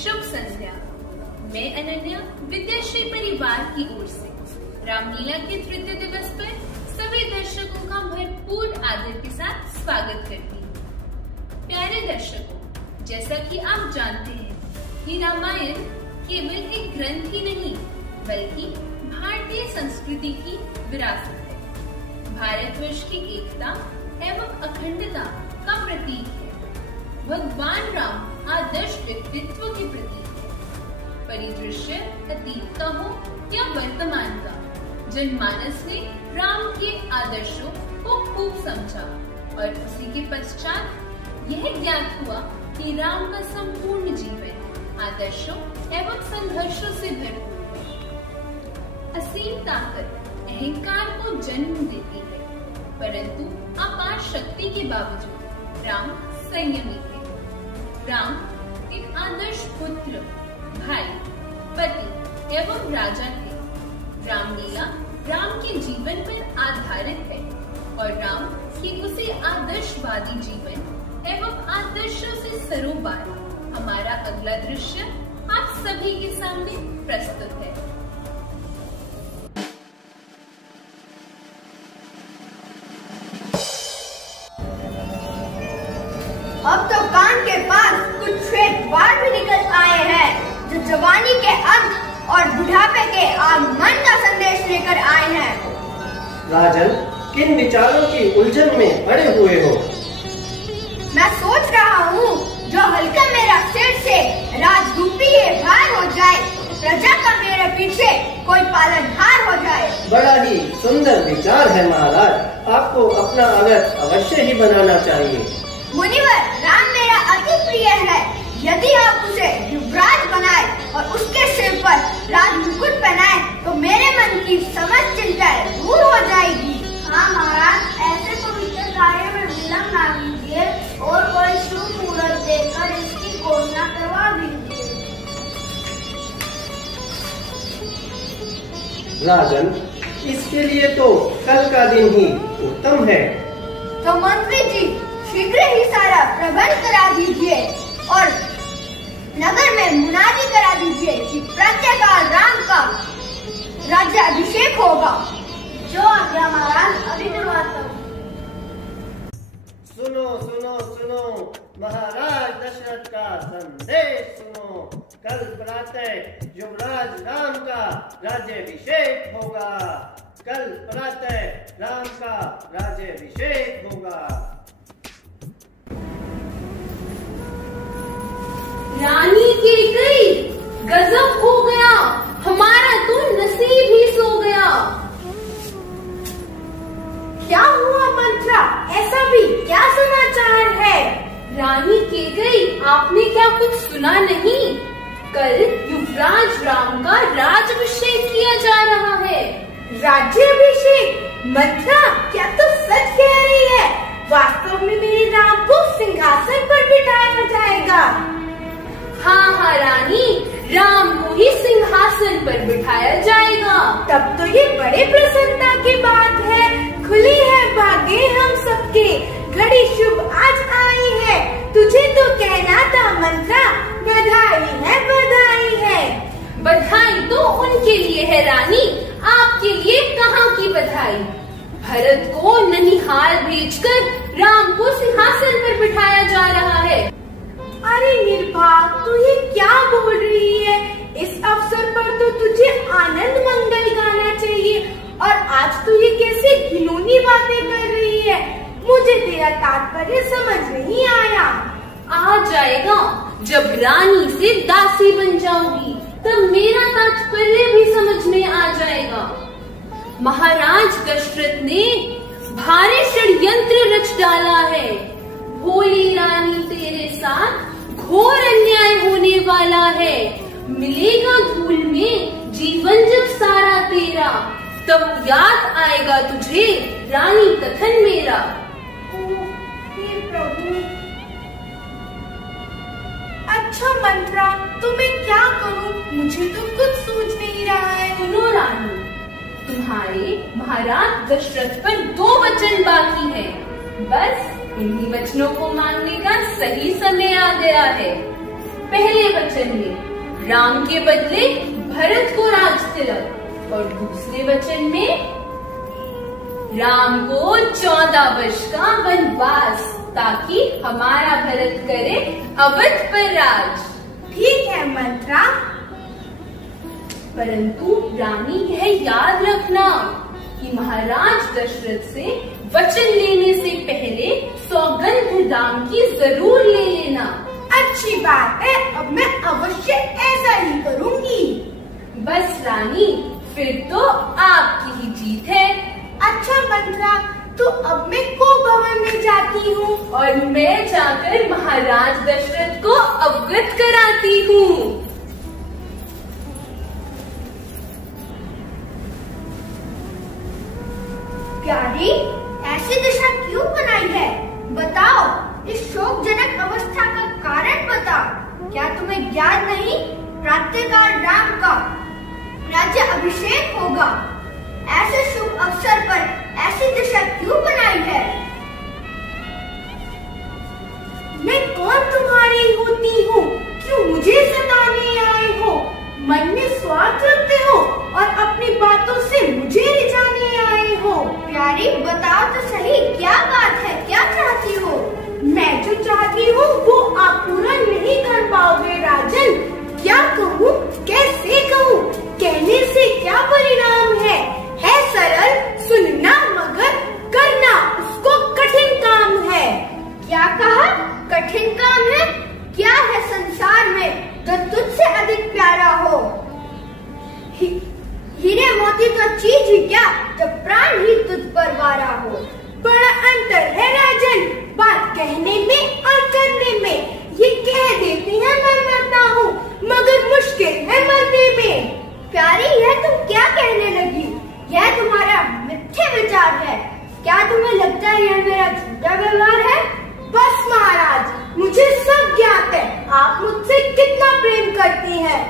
शुभ संध्या। मैं अनन्या विद्याश्री परिवार की ओर से रामलीला के तृतीय दिवस पर सभी दर्शकों का भरपूर आदर के साथ स्वागत करती हूँ। प्यारे दर्शकों, जैसा कि आप जानते हैं कि रामायण केवल एक ग्रंथ ही नहीं बल्कि भारतीय संस्कृति की विरासत है। भारतवर्ष की एकता एवं अखंडता का प्रतीक है। भगवान राम आदर्श व्यक्तित्व के प्रतीक है। परिदृश्य अतीत का हो या वर्तमान का, जनमानस ने राम के आदर्शों को खूब समझा और उसी के पश्चात यह ज्ञात हुआ कि राम का संपूर्ण जीवन आदर्शों एवं संघर्षों से भरपूर है। असीम ताकत अहंकार को जन्म देती है, परंतु अपार शक्ति के बावजूद राम संयमी है। राम एक आदर्श पुत्र, भाई, पति एवं राजा है। रामलीला राम के जीवन पर आधारित है और राम की उसी आदर्शवादी जीवन एवं आदर्शों से सरोबार हमारा अगला दृश्य आप सभी के सामने प्रस्तुत है। अब तो कान के पास कुछ श्वेत बाल भी निकल आए हैं जो जवानी के अंत और बुढ़ापे के आगमन का संदेश लेकर आए हैं। राजन, किन विचारों की उलझन में पड़े हुए हो? मैं सोच रहा हूँ जो हल्का मेरा सिर से राजरूपी भार हो जाए, प्रजा का मेरे पीछे कोई पालनहार हो जाए। बड़ा ही सुंदर विचार है महाराज, आपको अपना अंगत अवश्य ही बनाना चाहिए। मुनिवर, राम मेरा अति प्रिय है। यदि आप उसे युवराज बनाए और उसके सिर पर राज मुकुट पहनाए तो मेरे मन की समस्त चिंताएं दूर हो जाएगी। हाँ महाराज, ऐसे पवित्र कार्य में विलम्ब ना कीजिए और कोई शुभ मुहूर्त देखकर इसकी घोषणा करवा दीजिए। राजन, इसके लिए तो कल का दिन ही उत्तम है। तो मंत्री जी, शीघ्र ही सारा प्रबंध करा दीजिए और नगर में मुनादी करा दीजिए कि प्रत्येक राम का राज्याभिषेक होगा। जो आज्ञा महाराज, अभी करवाता हूँ। सुनो सुनो सुनो, महाराज दशरथ का संदेश सुनो। कल प्रातः युवराज राम का राज्याभिषेक होगा। कल प्रातः राम का राज्याभिषेक होगा। रानी कैकेयी, गजब हो गया, हमारा तो नसीब ही सो गया। क्या हुआ मंत्रा, ऐसा भी क्या समाचार है? रानी कैकेयी, आपने क्या कुछ सुना नहीं? कल युवराज राम का राज्याभिषेक किया जा रहा है। राज्याभिषेक? मंत्रा, क्या तो सच कह रही है? वास्तव में मेरे राम को सिंहासन पर बिठाया जाएगा। हाँ हाँ रानी, राम को ही सिंहासन पर बिठाया जाएगा। तब तो ये बड़े प्रसन्नता की बात है। खुली है भाग्य हम सबके, घड़ी शुभ आज आई है। तुझे तो कहना था मंत्रा, बधाई है बधाई है। बधाई तो उनके लिए है रानी, आपके लिए कहाँ की बधाई। भरत को ननिहाल भेजकर राम को सिंहासन पर बिठाया जा रहा है। अरे निर्भाग, तू ये क्या बोल रही है? इस अवसर पर तो तुझे आनंद मंगल गाना चाहिए और आज तू ये कैसे घिनौनी बातें कर रही है? मुझे तेरा तात्पर्य समझ नहीं आया। आ जाएगा, जब रानी से दासी बन जाओगी तब मेरा तात्पर्य भी समझ में आ जाएगा। महाराज दशरथ ने भारी षड्यंत्र रच डाला है। भोली रानी तेरे साथ घोर अन्याय होने वाला है। मिलेगा धूल में जीवन जब सारा तेरा, तब याद आएगा तुझे रानी कथन मेरा। हे प्रभु। अच्छा मंत्रा, तो मैं क्या करूं? मुझे तो कुछ सूझ नहीं रहा है। सुनो रानी, तुम्हारे महाराज दशरथ पर 2 वचन बाकी हैं। बस इन्हीं वचनों को मांगने का सही समय आ गया है। पहले वचन में राम के बदले भरत को राज तिलक और दूसरे वचन में राम को 14 वर्ष का वनवास, ताकि हमारा भरत करे अवध पर राज। ठीक है मंत्रा, परंतु रानी यह याद रखना कि महाराज दशरथ से वचन लेने से पहले सौगंध राम की जरूर ले लेना। अच्छी बात है, अब मैं अवश्य ऐसा ही करूंगी। बस रानी, फिर तो आपकी ही जीत है। अच्छा मंत्रा, तो अब मैं को भवन में जाती हूँ और मैं जाकर महाराज दशरथ को अवगत कराती हूँ। प्यारी, ऐसी दिशा क्यों बनाई है? बताओ, इस शोकजनक अवस्था का कारण बताओ। क्या तुम्हें याद नहीं, प्रातःकाल राम का राज्य अभिषेक होगा। ऐसे शुभ अवसर पर ऐसी दिशा क्यों बनाई है? मैं कौन तुम्हारी होती हूँ? क्यों मुझे सताने आए हो? मन में स्वार्थ रखते हो और अपनी बातों से मुझे रिझाने आए हो। प्यारी, बताओ तो सही, क्या बात है, क्या चाहती हो? मैं जो चाहती हूँ वो आप पूरा नहीं कर पाओगे राजन। क्या कहूँ, कैसे कहूँ, कहने से क्या परिणाम है सरल, सुनना मगर करना उसको कठिन काम है। क्या कहा? कठिन काम है? क्या है संसार में जो तुझसे अधिक प्यारा हो? हीरे मोती तो चीज ही क्या, जब प्राण ही तुझ पर वारा हो। बड़ा अंतर है राजन, बात कहने में और करने में। ये कह देते हैं मैं मरता हूँ, मगर मुश्किल है मरने में। प्यारी, यह तुम क्या कहने लगी? यह तुम्हारा मिथ्या विचार है। क्या तुम्हें लगता है यह मेरा झूठा व्यवहार है? बस महाराज, मुझे सब ज्ञात है आप मुझसे कितना प्रेम करती हैं।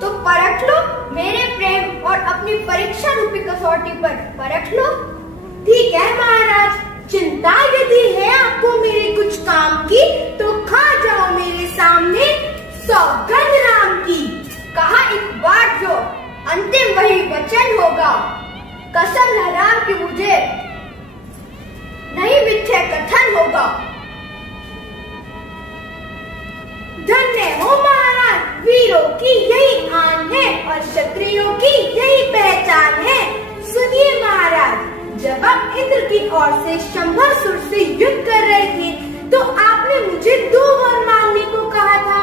तो परख लो मेरे प्रेम और अपनी परीक्षा रूपी कसौटी पर परख लो। ठीक है महाराज, चिंता यदि है आपको मेरे कुछ काम की, तो खा जाओ मेरे सामने सौगंध राम की। कहा एक बार जो, अंतिम वही वचन होगा। कसम है राम की मुझे, नहीं मिथ्या कथन होगा। धन्य हो महाराज, वीरों की यही आन है और क्षत्रियों की यही पहचान है। सुनिए महाराज, जब आप इंद्र की ओर से शंभरसुर से युद्ध कर रहे थे, तो आपने मुझे 2 वर मांगने को कहा था।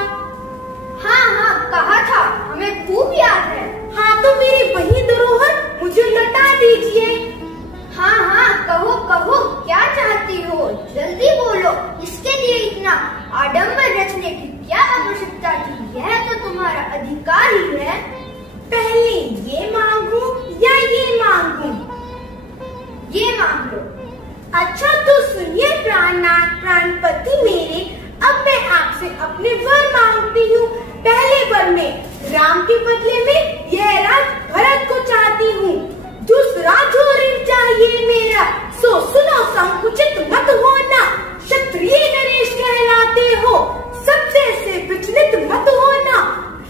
हाँ, कहा था, हमें खूब याद है। हाँ, तो मेरी वही धरोहर मुझे लौटा दीजिए। हाँ, कहो कहो, क्या चाहती हो, जल्दी बोलो। इसके लिए इतना आडंबर रचने की क्या आवश्यकता थी? यह तो तुम्हारा अधिकार ही है। पहले ये मांगू या ये मांगू? ये मांग लो। अच्छा तो सुनिए प्राणनाथ प्राणपति मेरे, अब मैं आपसे अपने वर मांगती हूँ। पहले वर में राम के बदले में यह राज भरत को चाहती हूँ। दूसरा जो ऋण चाहिए मेरा, सो सुनो संकुचित मत होना। क्षत्रिय नरेश कहलाते हो, सबसे से विचलित मत होना।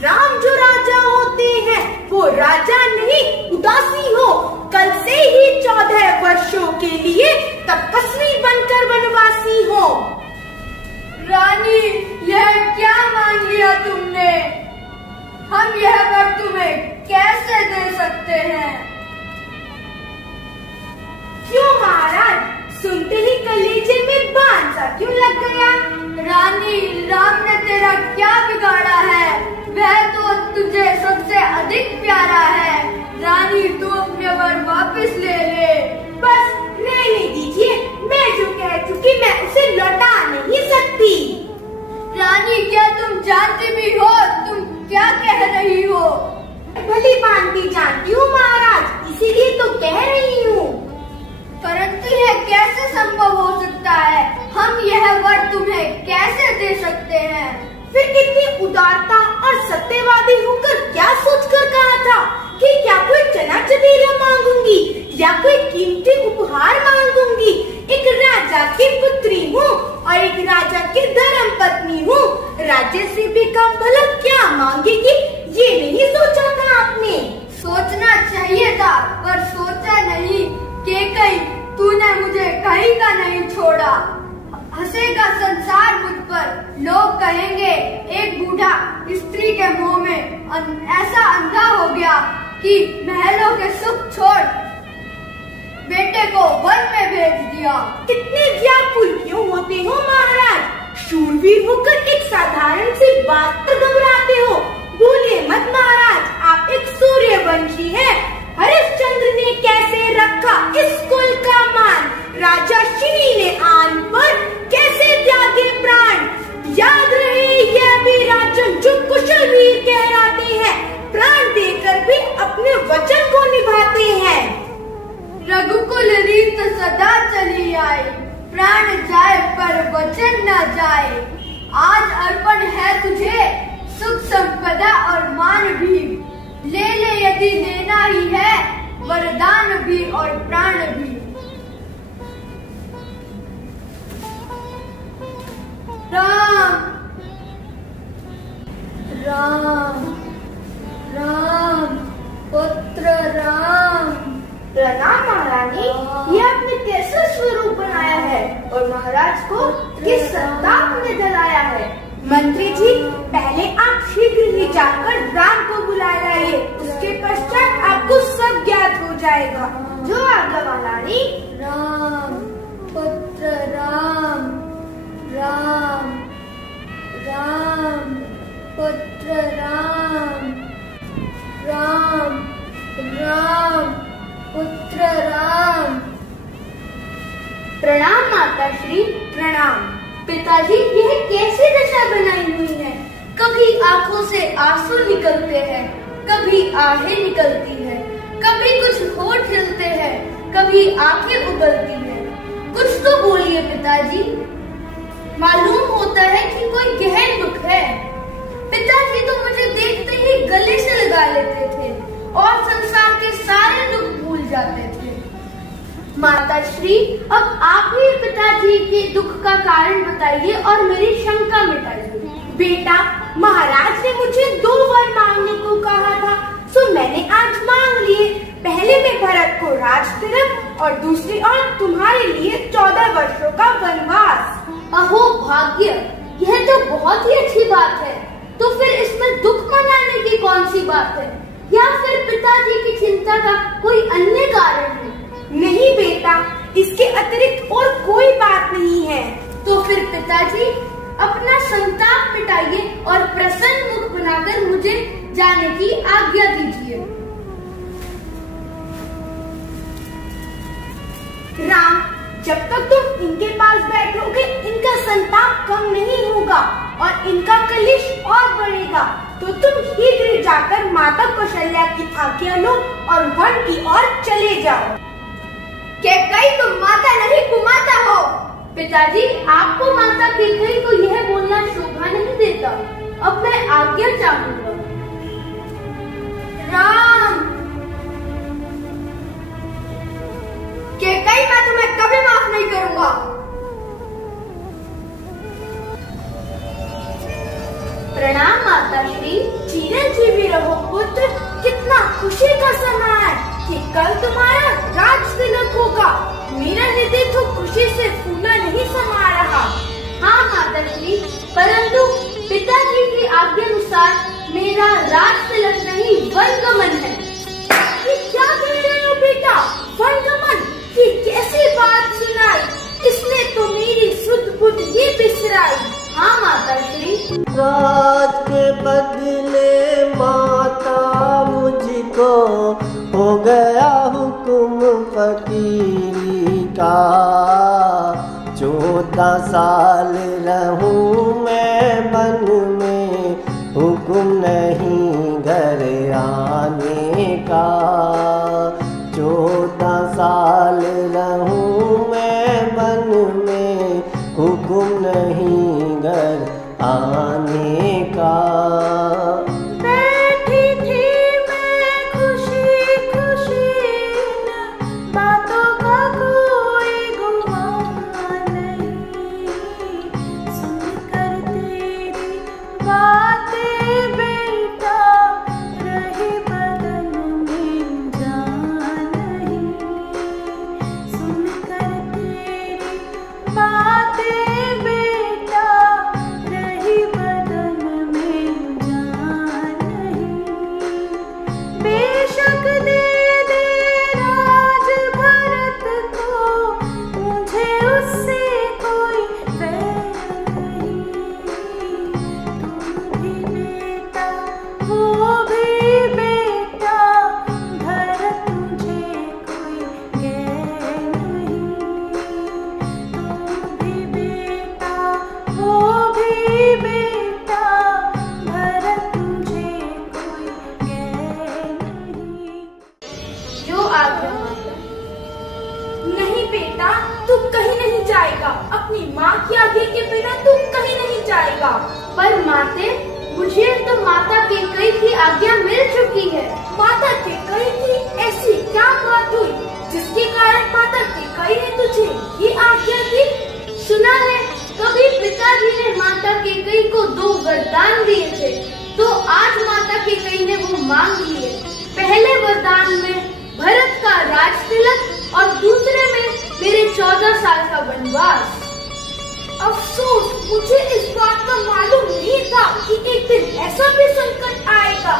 राम जो राजा होते हैं वो राजा नहीं उदासी हो। कल से ही 14 वर्षों के लिए तपस्वी बनकर वनवासी हो। रानी, यह क्या मांग लिया तुमने? हम यह वर तुम्हें कैसे दे सकते हैं? क्यों महाराज, सुनते ही कलेजे में बाण सा क्यों लग गया? रानी, राम ने तेरा क्या बिगाड़ा है? वह तो तुझे सबसे अधिक प्यारा है। रानी, तू अपने वर वापस ले ले। बस रहने दीजिए, मैं जो कह चुकी मैं उसे लौटा नहीं सकती। रानी, क्या तुम जानती भी हो तुम क्या कह रही हो? भली भांति जानती हूँ महाराज, इसीलिए तो कह रही हूँ। परंतु यह कैसे संभव हो सकता है? हम यह वर तुम्हें कैसे दे सकते हैं? फिर इतनी उदारता और सत्यवादी होकर क्या सोचकर कहा था कि क्या कोई चना चबेला मांगूंगी या कोई कीमती उपहार मांगूंगी? एक राजा की पुत्री हूँ और एक राजा की धर्म पत्नी हूँ। राज्य से भी कम भला क्या मांगेगी, ये नहीं सोचा था आपने? सोचना चाहिए था, पर सोचा नहीं। कैकई, तूने मुझे कहीं का नहीं छोड़ा। हंसेगा संसार मुझ पर, लोग कहेंगे एक बूढ़ा स्त्री के मुंह में ऐसा अंधा हो गया कि महलों के सुख छोड़ बेटे को वन में भेज दिया। कितने व्याकुल क्यों होते हो महाराज? शूरवीर होकर एक साधारण सी बात पर घबराते हो। भूलिए मत महाराज, आप एक सूर्यवंशी हैं। हरिश्चंद्र ने कैसे रखा इस कुल का मान, राजा शिनी ने आन पर कैसे त्यागे प्राण। याद रहे यह भी राजन जो कुशल वीर कहलाते हैं, प्राण देकर भी अपने वचन को निभाते हैं। रघुकुल रीत सदा चली आई, प्राण जाए पर वचन न जाए। आज अर्पण है तुझे सुख संपदा और मान भी, ले ले यदि लेना ही है वरदान भी और प्राण भी। राम राम राम पुत्र राम। प्रणाम महारानी, ये आपने कैसा स्वरूप बनाया है और महाराज को किस संताप में जलाया है? मंत्री जी, पहले आप शीघ्र ही जाकर राम को बुला लाइए, उसके पश्चात आपको सब ज्ञात हो जाएगा। जो आज्ञा महारानी। राम पुत्र राम, राम राम पुत्र राम, राम राम पुत्र राम। प्रणाम माता श्री, प्रणाम। पिताजी, यह कैसी दशा बनाई हुई है? कभी आंखों से आंसू निकलते हैं, कभी आहें निकलती हैं, कभी कुछ होठ हिलते हैं, कभी आंखें उबलती हैं। कुछ तो बोलिए पिताजी। मालूम होता है कि कोई गहन दुख है। पिताजी तो मुझे देखते ही गले से लगा लेते थे और संसार के सारे दुख भूल जाते थे। माता श्री, अब आप ही पिताजी के दुख का कारण बताइए और मेरी शंका मिटाइए। बेटा, महाराज ने मुझे 2 वर मांगने को कहा था, सो मैंने आज मांग लिए। पहले में भरत को राज तिलक और दूसरी ओर तुम्हारे लिए 14 वर्षों का वनवास। अहो भाग्य, यह तो बहुत ही अच्छी बात है। तो फिर इसमें दुख मनाने की कौन सी बात है? या फिर पिताजी की चिंता का कोई अन्य कारण है? नहीं बेटा, इसके अतिरिक्त और कोई बात नहीं है। तो फिर पिताजी अपना संताप मिटाइए और प्रसन्न मुख बनाकर मुझे जाने की आज्ञा दीजिए। राम, जब तक तुम इनके पास बैठोगे इनका संताप कम नहीं होगा और इनका कलेश और बढ़ेगा। तो तुम शीघ्र जाकर माता कौशल्या की आज्ञा लो और वन की ओर चले जाओ। कैकई, तुम माता नहीं कुमाता हो। पिताजी, आपको माता कैकई को यह बोलना शोभा नहीं देता। अब मैं आज्ञा चाहूंगा। राम, कैकई, मैं तुम्हें कभी माफ नहीं करूंगा। प्रणाम माता श्री। चिरंजीवी रहो पुत्र। कितना खुशी का समय है कि कल तुम्हारा राज तिलक होगा। मेरा हृदय तो खुशी से फूला नहीं समा रहा। हाँ माता श्री, परंतु पिताजी की आज्ञा अनुसार मेरा राज तिलक नहीं वनगमन है। ये क्या कह रहे हो बेटा? वनगमन? ये कैसी बात सुनाई? इसने तो मेरी सुध बुध ही बिसराई। हाँ माता श्री। राज के बदले माता मुझको हो गया हुक्म फकीरी का। 14 साल रहूं मैं वन में, हुक्म नहीं घर आने का। 14 साल रहूं मैं वन में, हुक्म नहीं घर आने का। बैठी थी मैं खुशी खुशी, बातों का कोई गुमान नहीं। की आज्ञा मिल चुकी है। माता कैकेयी की ऐसी क्या बात हुई जिसके कारण माता कैकेयी ने तुझे ये आज्ञा दी? सुना है कभी पिताजी ने माता कैकेयी को 2 वरदान दिए थे, तो आज माता कैकेयी ने वो मांग लिए। पहले वरदान में भरत का राज तिलक और दूसरे में मेरे 14 साल का वनवास। अफसोस, मुझे इस बात का मालूम नहीं था कि एक दिन ऐसा भी संकट आएगा।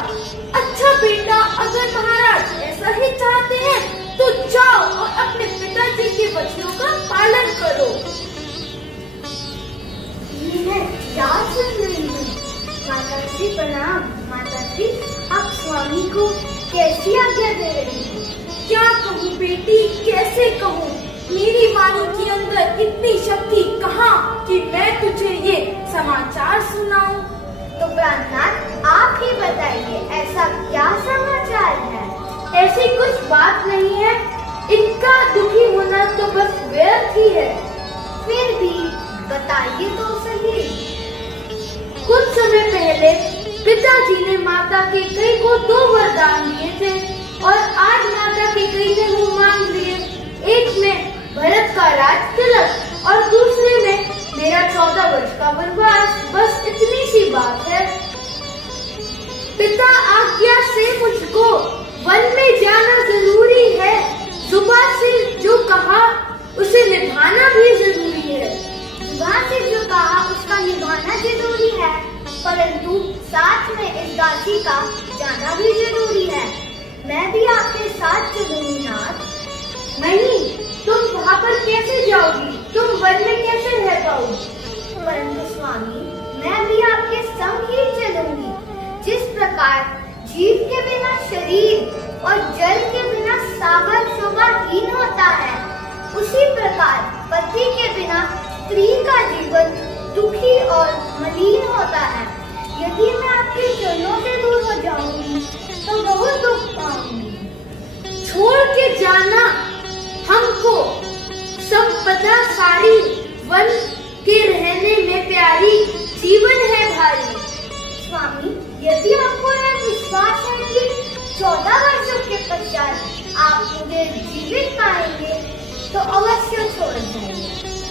अच्छा बेटा, अगर महाराज ऐसा ही चाहते हैं तो जाओ और अपने पिताजी के वचनों का पालन करो। मैं क्या सुन रही हूँ? माताश्री प्रणाम। माताश्री, आप स्वामी को कैसी आज्ञा दे रही हैं? क्या कहूँ बेटी, कैसे कहूँ? मेरी वाणी के अंदर इतनी शक्ति कहाँ कि मैं तुझे ये समाचार सुनाऊं? तो प्राणनाथ, आप ही बताइए, ऐसा क्या समाचार है? ऐसी कुछ बात नहीं है, इनका दुखी होना तो बस व्यर्थ ही है। फिर भी बताइए तो सही। कुछ समय पहले पिताजी ने माता कैकेयी को 2 वरदान दिए थे और आज माता कैकेयी ने वो मांग लिए। एक में भरत का राज तिलक और दूसरे में मेरा 14 वर्ष का वनवास। बस इतनी सी बात है। पिता आज्ञा से मुझको वन में जाना जरूरी है। जुबान से जो कहा उसे निभाना भी जरूरी है। जुबान से जो कहा उसका निभाना जरूरी है, परंतु साथ में इस दासी का जाना भी जरूरी है। मैं भी आपके साथ चलूंगी नाथ। नहीं, तुम वहाँ पर कैसे जाओगी? तुम वन में कैसे रह पाओगी? परंतु स्वामी, मैं भी आपके संग ही चलूंगी। जिस प्रकार जीव के बिना शरीर और जल के बिना सागर शोभाहीन होता है, उसी प्रकार पति के बिना स्त्री का जीवन दुखी और मलिन होता है। यदि मैं आपके चरणों से दूर हो जाऊंगी तो बहुत दुख पाऊंगी। छोड़ के जाना हमको संपदा सारी, वन के रहने में प्यारी, जीवन है भारी। स्वामी, यदि आपको यह विश्वास है कि 14 वर्षों के पश्चात आप मुझे जीवित पाएंगे तो अवश्य छोड़ जाइए,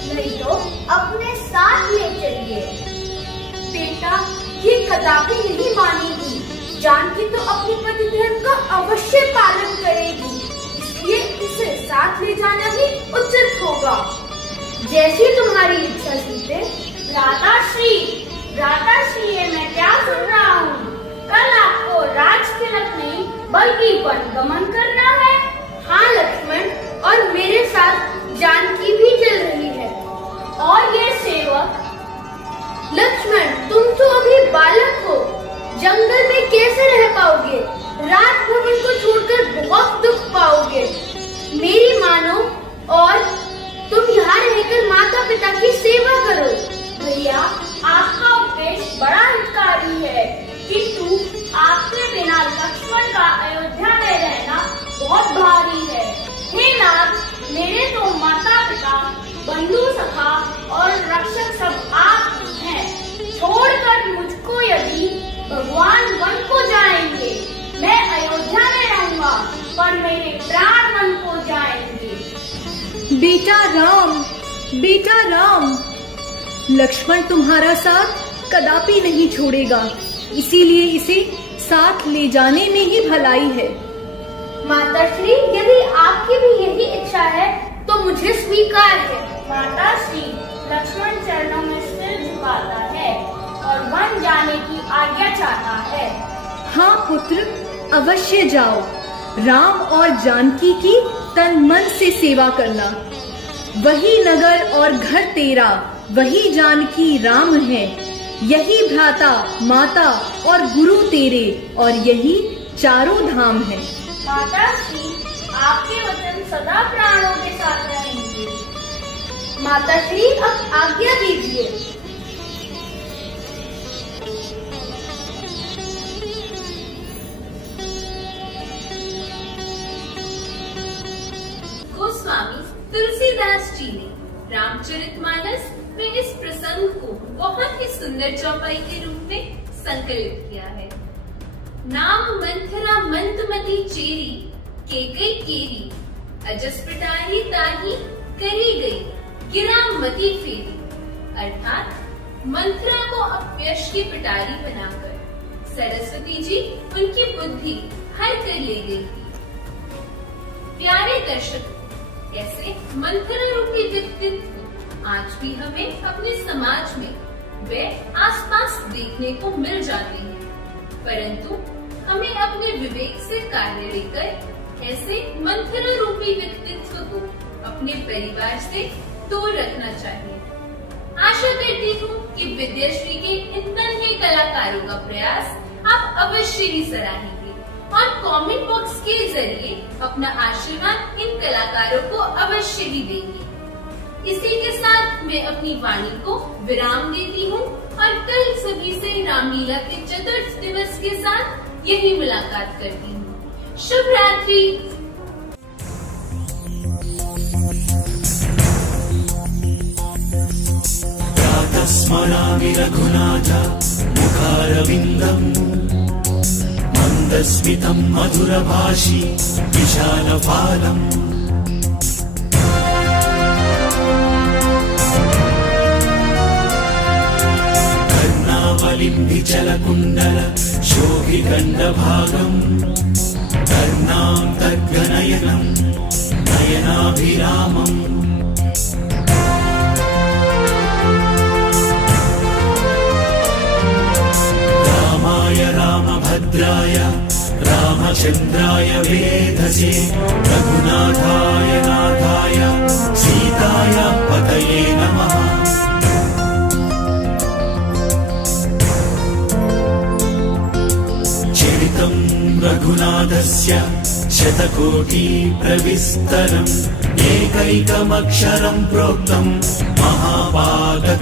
नहीं तो अपने साथ ले चलिए। बेटा, ये कदापि नहीं मानेगी। जानकी तो अपने पति धर्म का अवश्य पालन करेगी, इसलिए इसे साथ ले जाना ही उचित होगा। जैसी तुम्हारी इच्छा सीते। भ्राताश्री, भ्राताश्री, ये मैं क्या सुन रहा हूँ? कल आपको राज तिलक नहीं बल्कि वन गमन करना है। हाँ लक्ष्मण, और मेरे साथ जानकी भी चल रही है। और ये सेवक? लक्ष्मण, तुम तो अभी बालक हो, जंगल में कैसे रह पाओगे? राजभवन को छोड़कर बहुत दुख पाओगे। मेरी मानो और तुम यहाँ रहकर माता पिता की सेवा करो। भैया, आपका उपदेश बड़ा हितकारी है, किंतु आपके बिना लक्ष्मण का अयोध्या में रहना बहुत भारी है। हे नाथ, मेरे तो माता पिता, बंधु सखा और रक्षक सब आप हैं। छोड़कर मुझको यदि भगवान वन को जाएंगे, मैं अयोध्या में रहूंगा, पर मेरे प्राण वन को जाएंगे। बेटा राम, बेटा राम, लक्ष्मण तुम्हारा साथ कदापि नहीं छोड़ेगा, इसीलिए इसे साथ ले जाने में ही भलाई है। माताश्री, यदि आपकी भी यही इच्छा है तो मुझे स्वीकार है। माताश्री, लक्ष्मण चरणों में सिर झुकाता है और वन जाने की आज्ञा चाहता है। हाँ पुत्र, अवश्य जाओ। राम और जानकी की तन मन से सेवा करना। वही नगर और घर तेरा, वही जानकी राम है। यही भ्राता, माता और गुरु तेरे, और यही चारों धाम है। माताश्री, आपके वचन सदा प्राणों के साथ रहेंगे। माताश्री, अब आज्ञा दीजिए। गोस्वामी तुलसीदास जी ने रामचरितमानस में इस प्रसंग को बहुत ही सुंदर चौपाई के रूप में संकलित किया है। नाम मंथरा मंतमती चेरी केकई केरी अजस पिटारी ताही करी गई गिरामती फेरी। अर्थात मंथरा को अपयश की पिटारी बनाकर सरस्वती जी उनकी बुद्धि हर कर ले गई थी। प्यारे दर्शक, ऐसे मंथरा रूपी व्यक्तित्व आज भी हमें अपने समाज में वे आसपास देखने को मिल जाते हैं, परंतु हमें अपने विवेक से कार्य लेकर ऐसे मंथरा रूपी व्यक्तित्व को अपने परिवार से दूर रखना चाहिए। आशा करती हूँ कि विद्याश्री के इन नन्हे कलाकारों का प्रयास आप अवश्य ही सराहेंगे और कमेंट बॉक्स के जरिए अपना आशीर्वाद इन कलाकारों को अवश्य ही देंगे। इसी के साथ मैं अपनी वाणी को विराम देती हूँ और कल सभी से रामलीला के चतुर्थ दिवस के साथ यही मुलाकात करती हूँ। शुभ रात्रि। स्मरामि रघुनाथ मुखारविन्दम् मन्दस्मितं मधुरभाषी विशालफालम् कर्णावलिं विचलकुण्डल शोभिखण्डभागम् कर्णान्तर्गनयनं नयनाभिरामम् रामभद्राय रामचन्द्राय वेधसे रघुनाथाय नाथाय सीताय पतये नमः। चरितं रघुनाथस्य शतकोटि प्रविस्तरम् एकैकमक्षरं प्रोक्तं महापातकनाशनम्।